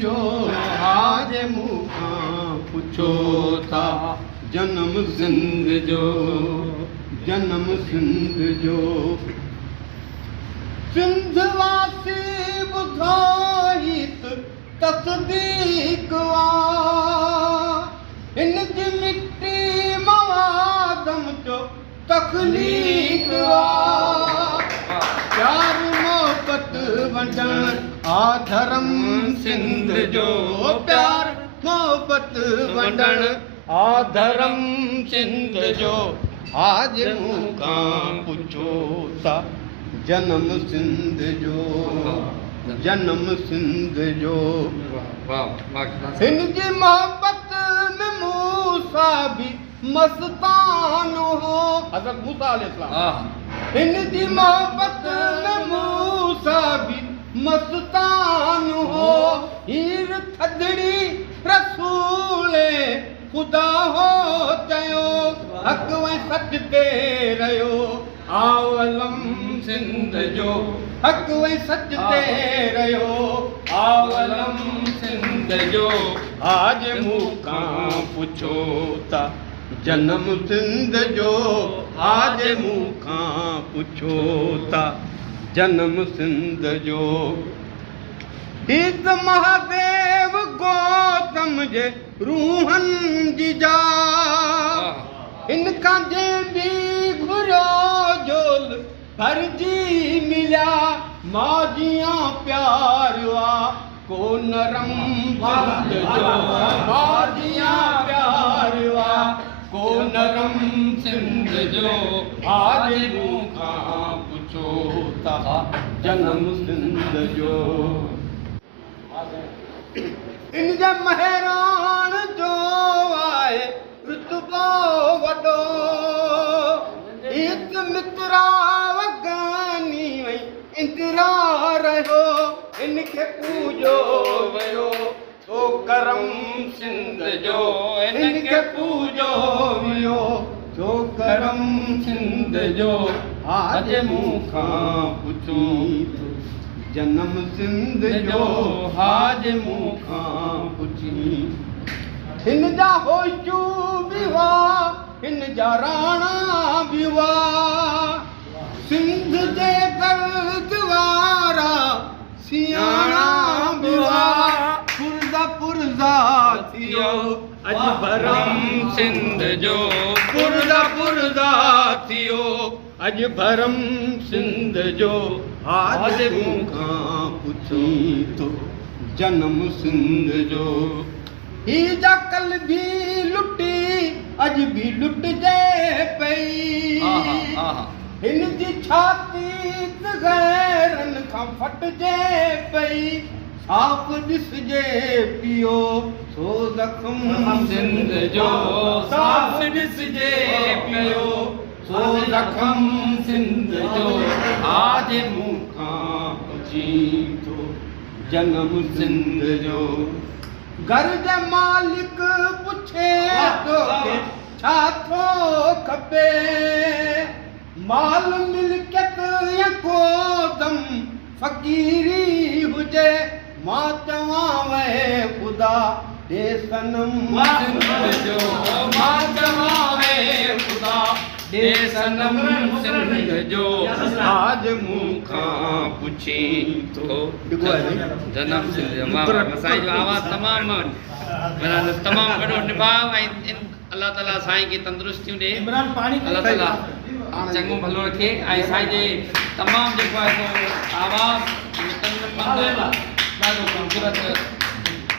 जो आज मूंखां पुछो था जन्म सिंध जो जन्म सिंध जो सिंध वासी ॿुधो हित तस्दीक हिन जी मिट्टी मवादम जो तखलीक प्यार मोहब्बत वंडण आ धर्म सिंध जो प्यार मोहब्बत वंडण आ धर्म सिंध जो आज मूंखां पुछो था जन्म सिंध जो जन्म सिंध जो हिन जी मोहब्बत में मूसा भी मस्तान हो हज़रत मूसा अलैहिस्सलाम हिन जी मोहब्बत में मूसा भी मस्तान हो हीर थदड़ी रसूल खुदा हो चयो हक़ ऐं सच ते रहियो आवलम सिंध जो हक़ ऐं सच ते रहियो आवलम सिंध जो आज मूंखां पुछो था जन्म सिंध जो आज मूंखां पुछो था जन्म सिंध जो हीत महादेव गौतम जे रूहनि जी जा इनका जे भी घुरो जोल भरजी मिलिया माजियां प्यारवा को नरम सिंध जो माजियां प्यारवा को नरम सिंध जो आज मूंखां पुछो था जन्म सिंध जो इन जा महरान जो आए रुतबो वॾो हित मित्रा वगानी वई इंदिरा रहियो इनखे पूजो वियो तो करम सिंध जो इनखे पूजो वियो तो करम सिंध जो आज मूंखां पुछो जन्म सिंध जो आज मूंखां पुछी हिन जा होशू भी हुआ हिन जा राणा भी हुआ सिंध जे दर्द वारा सियाणा भी हुआ पुरज़ा पुरज़ा थियो अज भरम सिंध जो पुरज़ा पुरज़ा थियो अज भरम सिंध जो आज मूंखां पुछी तो जन्म सिंध जो ही जा कल भी लुटी अज भी लुट जे पई हिन जी छाती गैरनि खां फटजे पई साफ़ ॾिसजे पियो सो ज़ख़्म सिंध जो साफ़ ॾिसजे पियो सो ज़ख़्म सिंध जो आज मूंखां पुछी तो जन्म सिंध जो घर जे मालिक पुछे तोखे छा थो खपे माल मिल्कियत या को दम फ़क़ीरी हुजे मां चवां वहे ख़ुदा दे सनम सिंध जो मां चवां वहे ख़ुदा दे सनम सिंध जो आज मूंखां पुछी तो जन्म सिंध जो साईं जो आवाज़ तमामु वॾो निभाव ऐं अल्लाह ताला साईं खे तंदुरुस्तियूं ॾे अल्लाह ताला चङो भलो रखे ऐं साईं जे तमामु जेको आहे आवाज़ ॾाढो ख़ूबसूरत